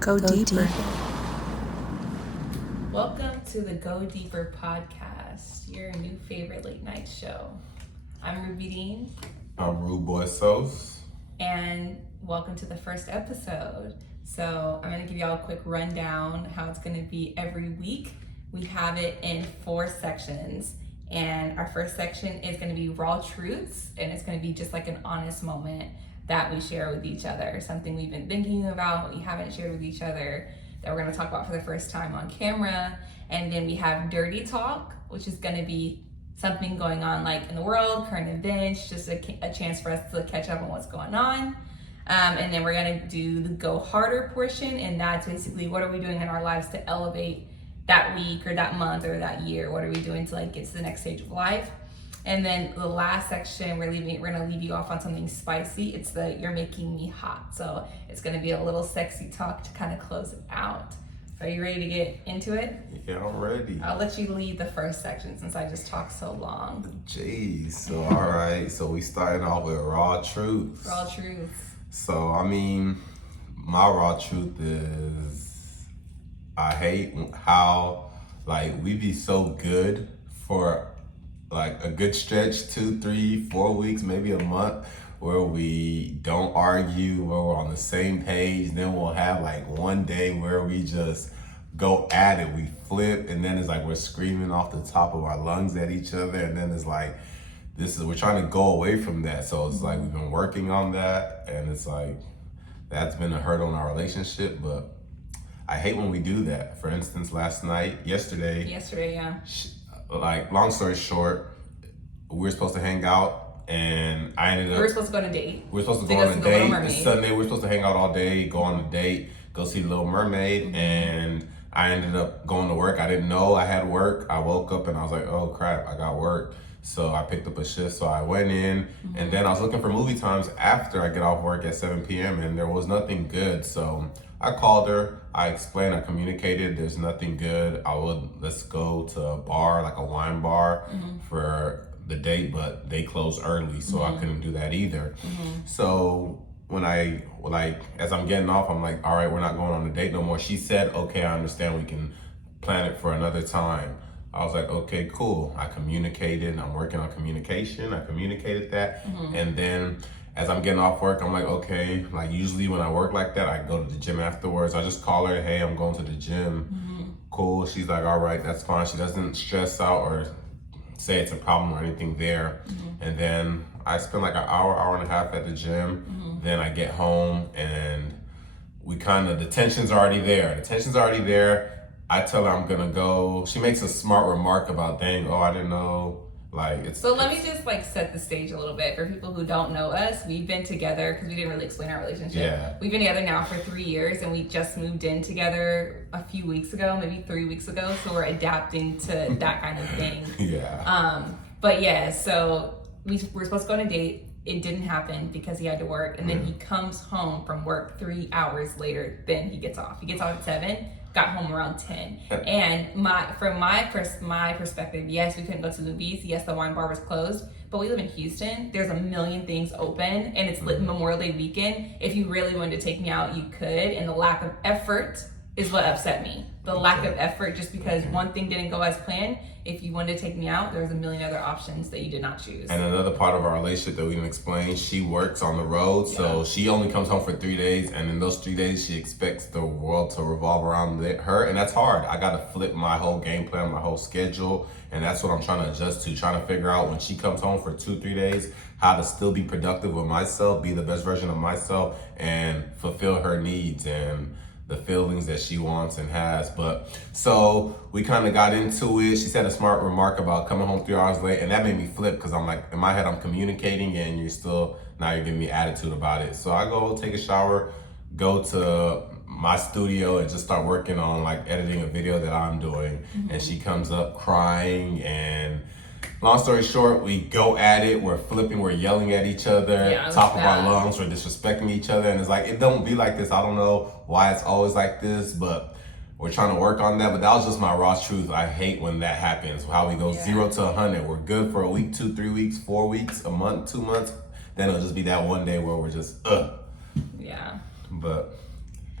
Go deeper. Welcome to the Go Deeper podcast, your new favorite late night show. I'm Ruby Dean. I'm Rude Boy Sos. And welcome to the first episode. So I'm going to give y'all a quick rundown how it's going to be every week. We have it in 4 sections. And our first section is going to be raw truths. And it's going to be just like an honest moment that we share with each other. Something we've been thinking about, we haven't shared with each other, that we're going to talk about for the first time on camera. And then we have dirty talk, which is going to be something going on like in the world, current events, just a chance for us to catch up on what's going on. And then we're going to do the go harder portion, and that's basically what are we doing in our lives to elevate that week or that month or that year. What are we doing to like get to the next stage of life? And then the last section, we're gonna leave you off on something spicy. It's the you're making me hot. So it's gonna be a little sexy talk to kind of close it out. So are you ready to get into it? Yeah, I'm ready. I'll let you lead the first section since I just talked so long. Jeez. So all right. So we starting off with raw truths. Raw truths. So I mean, my raw truth is I hate how like we be so good for like a good stretch, 2, 3, 4 weeks, maybe a month, where we don't argue, where we're on the same page. Then we'll have like one day where we just go at it, we flip, and then it's like we're screaming off the top of our lungs at each other, and then it's like we're trying to go away from that. So it's like we've been working on that, and it's like that's been a hurt on our relationship. But I hate when we do that. For instance, yesterday, yeah. Like, long story short, we were supposed to hang out, and I ended up... We were supposed to go on a date. We were supposed to go on a date. It's Sunday, we were supposed to hang out all day, go on a date, go see Little Mermaid, and I ended up going to work. I didn't know I had work. I woke up and I was like, oh crap, I got work. So I picked up a shift, so I went in, and then I was looking for movie times after I get off work at 7 p.m., and there was nothing good, so I called her, I explained, I communicated, there's nothing good. Let's go to a bar, like a wine bar for the date, but they closed early, so I couldn't do that either. So when as I'm getting off, I'm like, all right, we're not going on a date no more. She said, okay, I understand, we can plan it for another time. I was like, okay, cool. I communicated, I'm working on communication. I communicated that. And then as I'm getting off work, I'm like, okay, like usually when I work like that, I go to the gym afterwards. I just call her, hey, I'm going to the gym. Cool. She's like, all right, that's fine. She doesn't stress out or say it's a problem or anything there. And then I spend like an hour and a half at the gym. Then I get home and the tension's already there. I tell her I'm gonna go. She makes a smart remark about, dang, I didn't know. Let me just like set the stage a little bit for people who don't know us. We've been together because we didn't really explain our relationship. Yeah. We've been together now for 3 years, and we just moved in together a few weeks ago, maybe 3 weeks ago. So we're adapting to that kind of thing. Yeah. But yeah, so we were supposed to go on a date. It didn't happen because he had to work, and then he comes home from work 3 hours later. Then he gets off. He gets off at 7. Got home around 10. And from my perspective, yes, we couldn't go to the movies. Yes, the wine bar was closed. But we live in Houston. There's a million things open, and it's Memorial Day weekend. If you really wanted to take me out, you could. And the lack of effort is what upset me. The lack of effort, just because one thing didn't go as planned. If you wanted to take me out, there's a million other options that you did not choose. And another part of our relationship that we didn't explain, she works on the road, so she only comes home for 3 days, and in those 3 days, she expects the world to revolve around her, and that's hard. I gotta flip my whole game plan, my whole schedule, and that's what I'm trying to adjust to, trying to figure out when she comes home for 2-3 days, how to still be productive with myself, be the best version of myself, and fulfill her needs and the feelings that she wants and has. But so we kind of got into it. She said a smart remark about coming home 3 hours late, and that made me flip because I'm like, in my head, I'm communicating, and now you're giving me attitude about it. So I go take a shower, go to my studio, and just start working on like editing a video that I'm doing. And she comes up crying, and long story short, we go at it, we're flipping, we're yelling at each other, top of our lungs, we're disrespecting each other, and it's like, it don't be like this. I don't know why it's always like this, but we're trying to work on that. But that was just my raw truth. I hate when that happens, how we go 0 to 100. We're good for a week, 2, 3 weeks, 4 weeks, a month, 2 months. Then it'll just be that one day where we're just, Yeah. But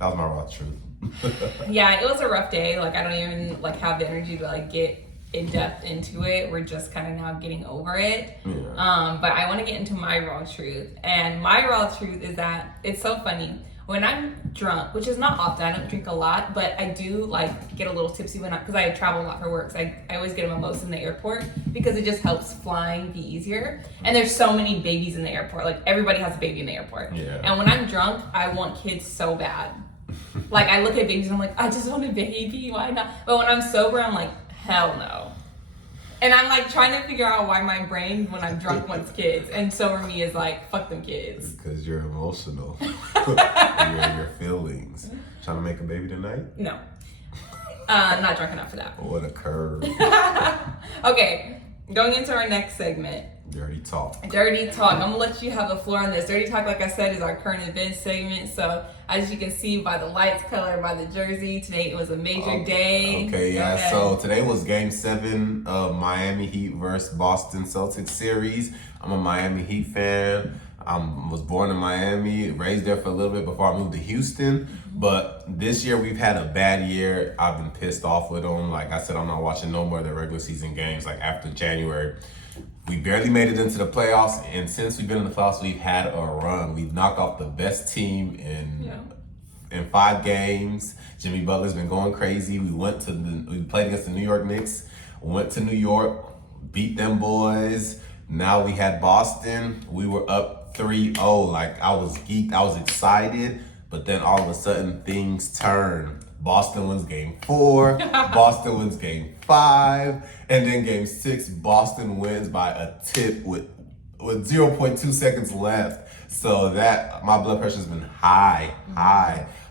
That was my raw truth. Yeah, it was a rough day. Like, I don't even like have the energy to like get in depth into it. We're just kind of now getting over it. Yeah. But I want to get into my raw truth. And my raw truth is that it's so funny. When I'm drunk, which is not often, I don't drink a lot, but I do like get a little tipsy because I travel a lot for work. So I always get a mimosa in the airport because it just helps flying be easier. And there's so many babies in the airport. Like, everybody has a baby in the airport. Yeah. And when I'm drunk, I want kids so bad. Like, I look at babies and I'm like, I just want a baby. Why not? But when I'm sober, I'm like, hell no. And I'm like trying to figure out why my brain, when I'm drunk, wants kids. And so for me is like, fuck them kids. Because you're emotional. You're in your feelings. Trying to make a baby tonight? No. Not drunk enough for that. What a curve. Okay, going into our next segment. Dirty talk. Dirty talk. I'm gonna let you have the floor on this. Dirty talk, like I said, is our current event segment. So as you can see by the lights color, by the jersey, today it was a major day. Okay, yeah. So today was Game 7 of Miami Heat versus Boston Celtics series. I'm a Miami Heat fan. I was born in Miami, raised there for a little bit before I moved to Houston. But this year we've had a bad year. I've been pissed off with them. Like I said, I'm not watching no more of the regular season games. Like after January, we barely made it into the playoffs, and since we've been in the playoffs, we've had a run. We've knocked off the best team in 5 games. Jimmy Butler's been going crazy. We played against the New York Knicks, went to New York, beat them boys. Now we had Boston. We were up 3-0. Like, I was geeked, I was excited, but then all of a sudden things turned. Boston wins game 4, Boston wins game 5, and then game 6, Boston wins by a tip with 0.2 seconds left. So that, my blood pressure's been high.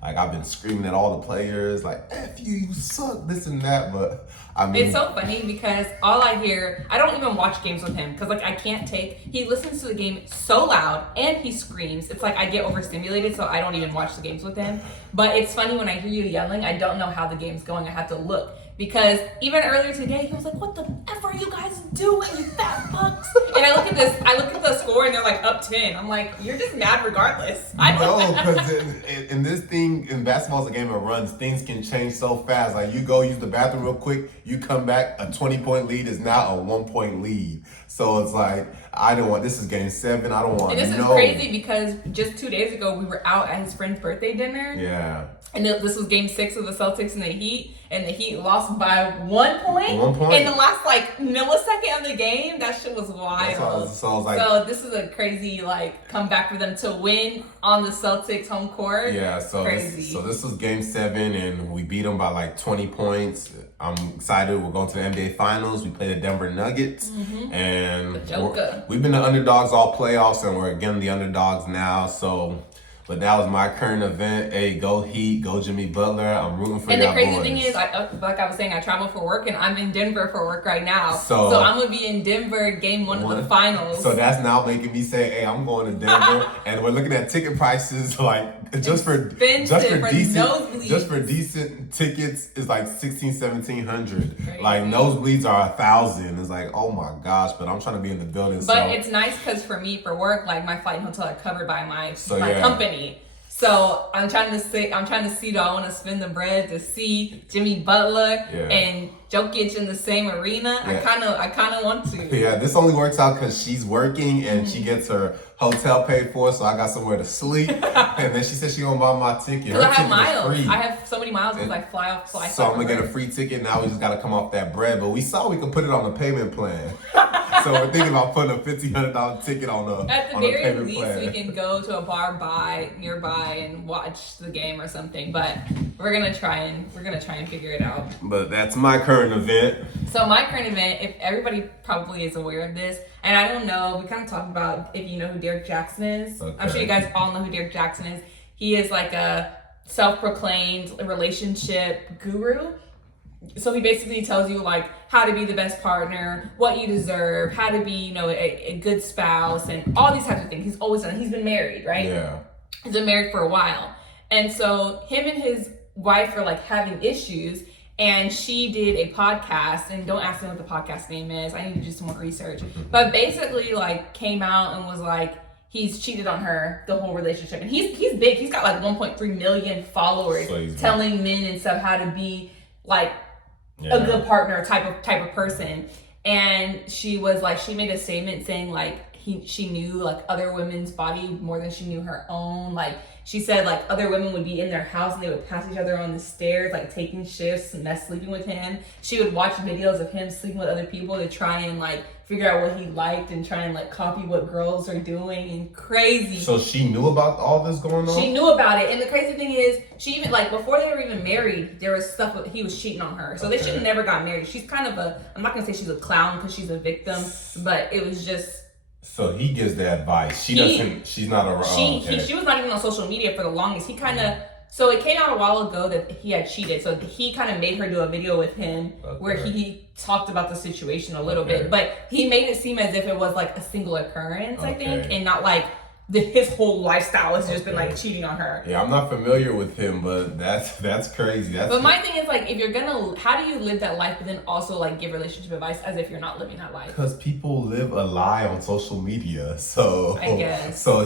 Like, I've been screaming at all the players, like, F you suck, this and that, but I mean. It's so funny because all I hear, I don't even watch games with him because like I can't he listens to the game so loud and he screams. It's like I get overstimulated, so I don't even watch the games with him. But it's funny when I hear you yelling, I don't know how the game's going. I have to look. Because even earlier today, he was like, what the F are you guys doing, you fat fucks? And I look at the score and they're like up 10. I'm like, you're just mad regardless. No, because in this thing, in basketball, it's a game of runs. Things can change so fast. Like, you go use the bathroom real quick, you come back, a 20-point lead is now a 1-point lead. So it's like, this is game 7, I don't want And this is crazy because just 2 days ago, we were out at his friend's birthday dinner. Yeah. And this was game 6 of the Celtics and the Heat. And the Heat lost by 1 point. 1 point. In the last like millisecond of the game. That shit was wild. So this is a crazy like comeback for them to win on the Celtics home court. Yeah, so this was game 7 and we beat them by like 20 points. I'm excited. We're going to the NBA Finals. We play the Denver Nuggets. And we've been the underdogs all playoffs and we're again the underdogs now. But that was my current event. Hey, go Heat, go Jimmy Butler. I'm rooting for y'all boys. And the crazy thing is, like I was saying, I travel for work and I'm in Denver for work right now. So I'm going to be in Denver game 1 of the finals. So that's now making me say, hey, I'm going to Denver. And we're looking at ticket prices like just for decent tickets is like $1,600-$1,700. Like nosebleeds are $1,000. It's like, oh my gosh, but I'm trying to be in the building. But it's nice because for me, for work, like my flight and hotel are covered by my company. So I'm trying to see, do I want to spend the bread to see Jimmy Butler and Jokic in the same arena? Yeah. I kind of want to. Yeah, this only works out because she's working and she gets her hotel paid for, so I got somewhere to sleep. And then she said she gonna buy my ticket. Because I have miles. I have so many miles because I fly. So I'm gonna get a free ticket. Now we just gotta come off that bread. But we saw we could put it on the payment plan. So we're thinking about putting a $1,500 ticket on the At the very least, we can go to a bar nearby and watch the game or something. But we're gonna try and figure it out. But that's my current event. So my current event, if everybody probably is aware of this, and I don't know, we kind of talked about if you know who Derrick Jackson is. Okay. I'm sure you guys all know who Derrick Jackson is. He is like a self-proclaimed relationship guru. So he basically tells you like how to be the best partner, what you deserve, how to be, a good spouse, and all these types of things. He's always done. He's been married, right? Yeah. He's been married for a while. And so him and his wife are like having issues, and she did a podcast, and don't ask me what the podcast name is. I need to do some more research. But basically like came out and was like, he's cheated on her the whole relationship. And he's big. He's got like 1.3 million followers, so telling men and stuff how to be like a good partner type of person. And she was like, she made a statement saying like she knew like other women's body more than she knew her own. Like she said like other women would be in their house and they would pass each other on the stairs, like taking shifts and sleeping with him. She would watch videos of him sleeping with other people to try and like figure out what he liked and try and like copy what girls are doing, and crazy. So she knew about all this going on? She knew about it. And the crazy thing is, she even like before they were even married, there was stuff he was cheating on her. So they should have never got married. She's kind of I'm not gonna say she's a clown because she's a victim, but it was just. So he gives the advice. She's not around. She was not even on social media for the longest. He kind of. So it came out a while ago that he had cheated. So he kind of made her do a video with him where he talked about the situation a little bit, but he made it seem as if it was like a single occurrence, I think, and not like his whole lifestyle has just been like cheating on her. Yeah, I'm not familiar with him, but that's crazy. But my thing is like, if you're gonna, how do you live that life, but then also like give relationship advice as if you're not living that life? Because people live a lie on social media, so I guess. So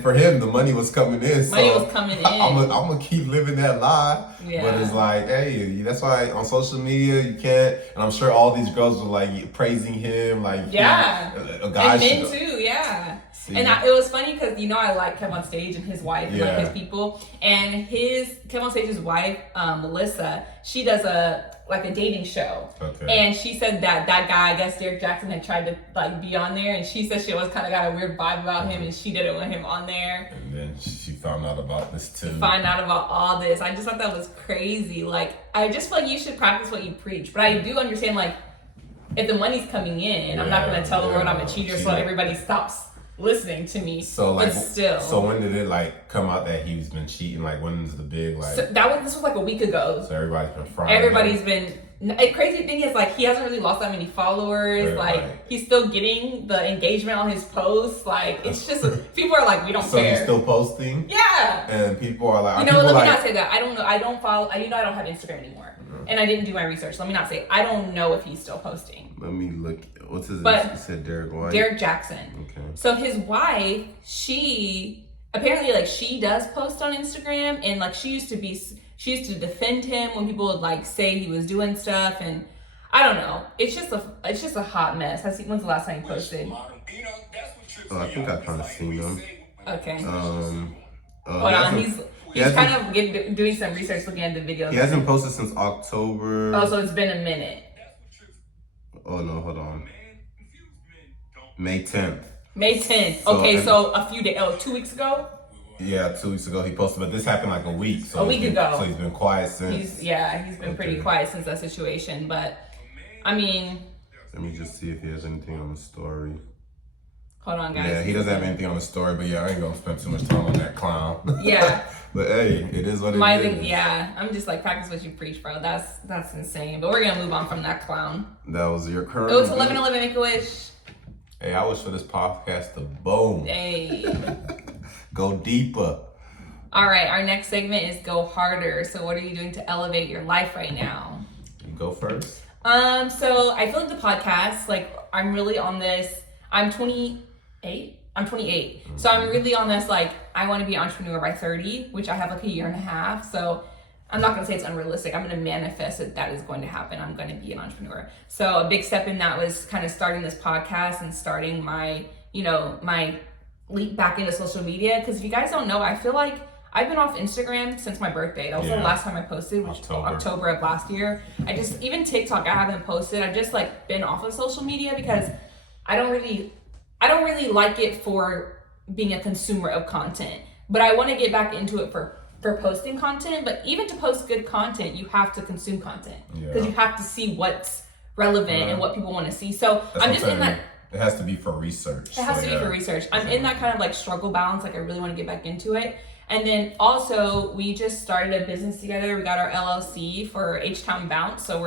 for him, the money was coming in. Money was coming in. I'm gonna keep living that lie. Yeah. But it's like, hey, that's why on social media you can't. And I'm sure all these girls are like praising him, like a guy and men too, yeah. And it was funny because, you know, I like Kev on Stage and his wife and like his people. And Kev on Stage's wife, Melissa, she does a dating show. Okay. And she said that guy, I guess Derrick Jackson, had tried to like be on there. And she said she always kind of got a weird vibe about him and she didn't want him on there. And then she found out about this too. Found out about all this. I just thought that was crazy. Like, I just feel like you should practice what you preach. But I do understand, like, if the money's coming in, I'm not going to tell the world I'm a cheater so everybody stops listening to me. So like, but still. So when did it like come out that he's been cheating? Like, when's the big like? So this was like a week ago. So everybody's been frying. Everybody's been. A crazy thing is like he hasn't really lost that many followers. Like he's still getting the engagement on his posts. Like it's just people are like, we don't care. So he's still posting. Yeah. And people are like, let me not say that. I don't know. I don't follow. I don't have Instagram anymore. And I didn't do my research. Let me not say. I don't know if he's still posting. Let me look. What's his name? You said Derrick White? Derrick Jackson. Okay. So his wife, she apparently like she does post on Instagram, and like she used to defend him when people would like say he was doing stuff, and I don't know. It's just a hot mess. When's the last time he posted? Oh, I think I kind of seen him. Okay. Hold on. He's kind of doing some research, looking at the videos. He hasn't posted since October. Oh, so it's been a minute. Oh no, hold on. May 10th. May 10th. Okay, so a few days. 2 weeks ago. Yeah, 2 weeks ago he posted, but this happened like a week. So a week ago. So he's been quiet since. He's been pretty quiet since that situation. But I mean. Let me just see if he has anything on the story. Hold on, guys. Yeah, he doesn't have anything on the story, but yeah, I ain't gonna spend too much time on that clown. Yeah. But hey, it is what it is. Yeah, I'm just like, practice what you preach, bro. That's insane. But we're gonna move on from that clown. That was your current. Go to 1111, make a wish. Hey, I wish for this podcast to boom. Hey. Go deeper. All right, our next segment is go harder. So what are you doing to elevate your life right now? You go first. So I feel like the podcast, like I'm really on this. I'm 28. Mm-hmm. So I'm really on this, like, I want to be an entrepreneur by 30, which I have like a year and a half. So I'm not going to say it's unrealistic. I'm going to manifest that is going to happen. I'm going to be an entrepreneur. So a big step in that was kind of starting this podcast and starting my leap back into social media. Because if you guys don't know, I feel like I've been off Instagram since my birthday. That was the last time I posted, which was October of last year. Even TikTok, I haven't posted. I've just like been off of social media because I don't really like it for being a consumer of content, but I want to get back into it for posting content. But even to post good content, you have to consume content because you have to see what's relevant and what people want to see. So I'm just in that. It has to be for research. It has to be for research. I'm in that kind of like struggle balance. Like I really want to get back into it. And then also we just started a business together. We got our LLC for H-Town Bounce. So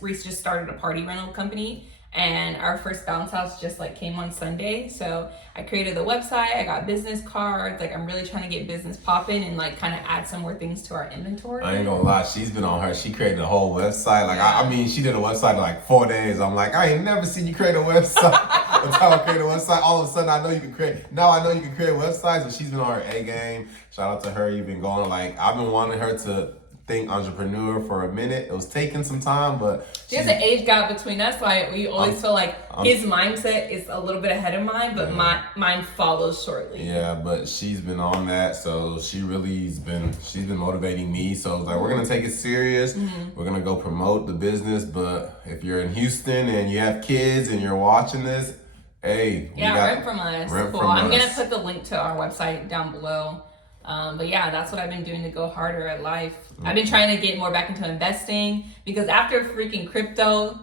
we just started a party rental company. and our first bounce house just like came on Sunday. So I created the website, I got business cards, like I'm really trying to get business popping and like kind of add some more things to our inventory. I ain't gonna lie, she's been on her. She created a whole website. Like I mean, she did a website in like 4 days. I'm like, I ain't never seen you create a website. Until I create a website, all of a sudden I know you can create. Now I know you can create websites, but she's been on her A game. Shout out to her. You've been going like I've been wanting her to think entrepreneur for a minute. It was taking some time, but there's an age gap between us. Like we always feel like his mindset is a little bit ahead of mine, but mine follows shortly. Yeah, but she's been on that, so she's been motivating me. So I was like, we're gonna take it serious. We're gonna go promote the business. But if you're in Houston and you have kids and you're watching this, hey, rent from us. Cool. I'm gonna put the link to our website down below. But yeah, that's what I've been doing to go harder at life. I've been trying to get more back into investing because after freaking crypto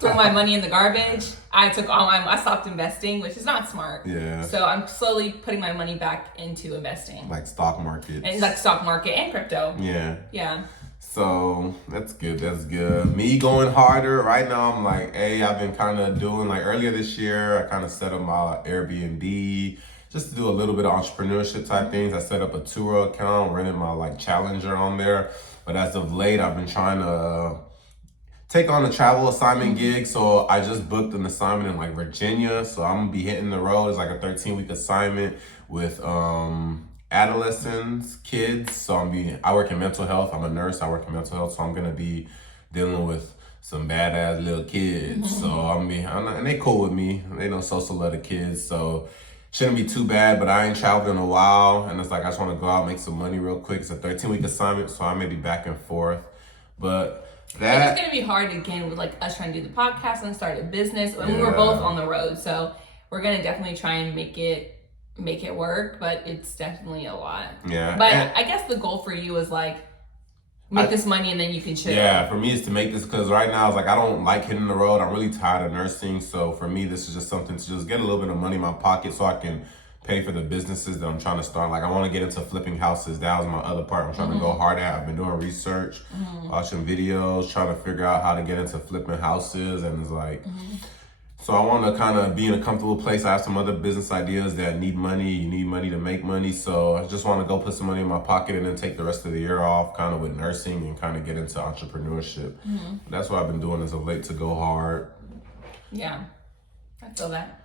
threw my money in the garbage, I stopped investing, which is not smart. Yeah. So I'm slowly putting my money back into investing. Like stock market. And like stock market and crypto. Yeah. Yeah. So that's good. That's good. Me going harder right now. I'm like, hey, I've been kind of doing like earlier this year. I kind of set up my Airbnb. Just to do a little bit of entrepreneurship type things. I set up a Turo account, rented my like Challenger on there. But as of late, I've been trying to take on a travel assignment gig. So I just booked an assignment in like Virginia. So I'm gonna be hitting the road. It's like a 13-week assignment with adolescents, kids. So I work in mental health. I'm a nurse. I work in mental health. So I'm gonna be dealing with some badass little kids. So and they cool with me. They know social love the kids. So shouldn't be too bad, but I ain't traveled in a while, and it's like I just want to go out and make some money real quick. It's a 13-week assignment, so I may be back and forth. But it's gonna be hard again with like us trying to do the podcast and start a business. And we were both on the road, so we're gonna definitely try and make it work. But it's definitely a lot. Yeah. But I guess the goal for you is like make this money and then you can chill. Yeah, for me it's to make this, because right now it's like I don't like hitting the road. I'm really tired of nursing. So for me, this is just something to just get a little bit of money in my pocket so I can pay for the businesses that I'm trying to start. Like I want to get into flipping houses. That was my other part I'm trying to go hard at. I've been doing research, watching videos, trying to figure out how to get into flipping houses. And it's like, so I want to kind of be in a comfortable place. I have some other business ideas that need money. You need money to make money. So I just want to go put some money in my pocket and then take the rest of the year off kind of with nursing and kind of get into entrepreneurship. That's what I've been doing as of late, to go hard. Yeah, I feel that.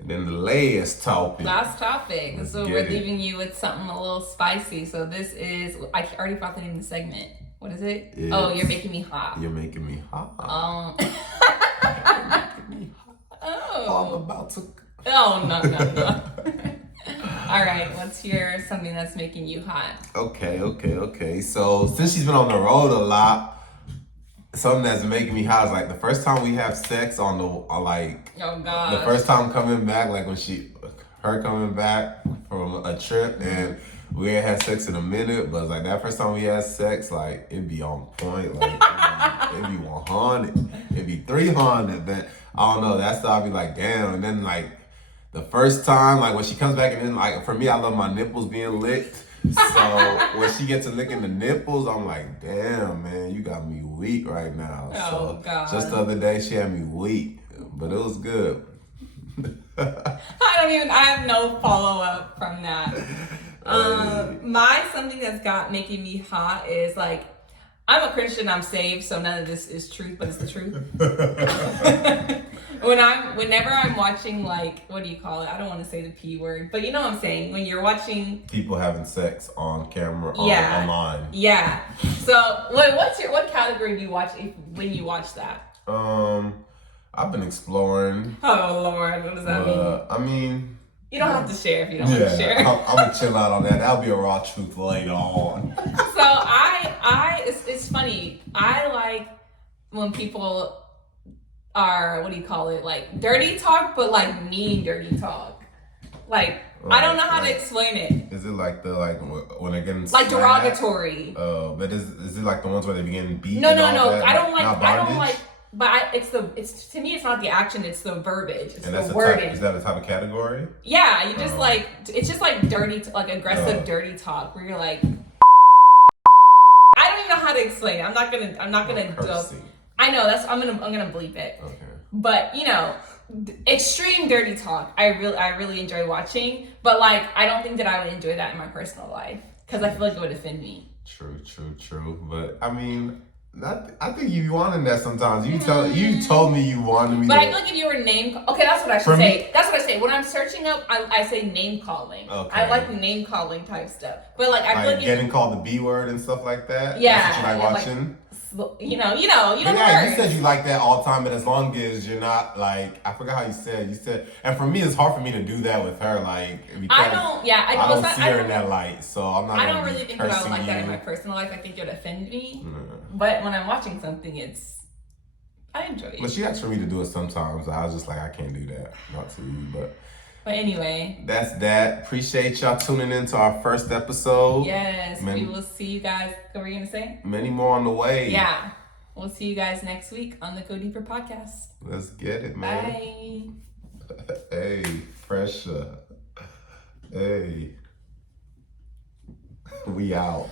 And then the last topic. So we're leaving you with something a little spicy. So this is, I already forgot the name of the segment. What is it? You're making me hot. You're making me hot. I'm about to. Oh, no. All right, let's hear something that's making you hot. Okay. So since she's been on the road a lot, something that's making me hot is like the first time we have sex on the oh god, the first time coming back, like when her coming back from a trip and we ain't had sex in a minute, but like that first time we had sex, like it'd be on point, like it'd be 100, it'd be 300, but I don't know, that's how I'd be like, damn. And then like the first time, like when she comes back, and then like for me, I love my nipples being licked. So when she gets to licking the nipples, I'm like, damn, man, you got me weak right now. Oh, God. Just the other day, she had me weak, but it was good. I have no follow-up from that. Something that's making me hot is like, I'm a Christian, I'm saved, so none of this is truth, but it's the truth. Whenever I'm watching, like, what do you call it? I don't want to say the P word, but you know what I'm saying. When you're watching people having sex on camera, online. Yeah. So, what category do you watch when you watch that? I've been exploring. Oh Lord, what does that mean? I mean, you don't have to share if you don't want to share. I'm gonna chill out on that. That'll be a raw truth later on. So it's funny. I like when people are, what do you call it, like dirty talk, but like mean dirty talk. Like I don't know how to explain it. Is it like when they're getting like derogatory? But is it like the ones where they begin beating? No. I don't like. But it's to me, it's not the action, it's the verbiage, it's the wording. Is that a type of category? Yeah, you just like, it's just like dirty, like aggressive dirty talk where you're like, I don't even know how to explain it. I'm not gonna. I know I'm gonna bleep it. Okay. But you know, extreme dirty talk, I really enjoy watching. But like, I don't think that I would enjoy that in my personal life because I feel like it would offend me. True. But I mean, I think you wanted that sometimes. You told me you wanted me. But I feel like if you were okay, that's what I should say. That's what I say when I'm searching up. I say name calling. Okay. I like name calling type stuff. But like I feel like getting called the B word and stuff like that. Yeah. That's what you like watching. You know. Yeah, you said you like that all the time, but as long as you're not like, I forgot how you said, and for me, it's hard for me to do that with her, like, because I don't see her in that light, so I'm not. I don't really think about like that in my personal life. I think it would offend me, but when I'm watching something, I enjoy it. But she asks for me to do it sometimes. I was just like, I can't do that, not to you, but. But anyway, that's that. Appreciate y'all tuning in to our first episode. Yes, we will see you guys. What were you gonna say? Many more on the way. Yeah, we'll see you guys next week on the Go Deeper podcast. Let's get it, man. Bye. Hey, pressure. Hey, we out.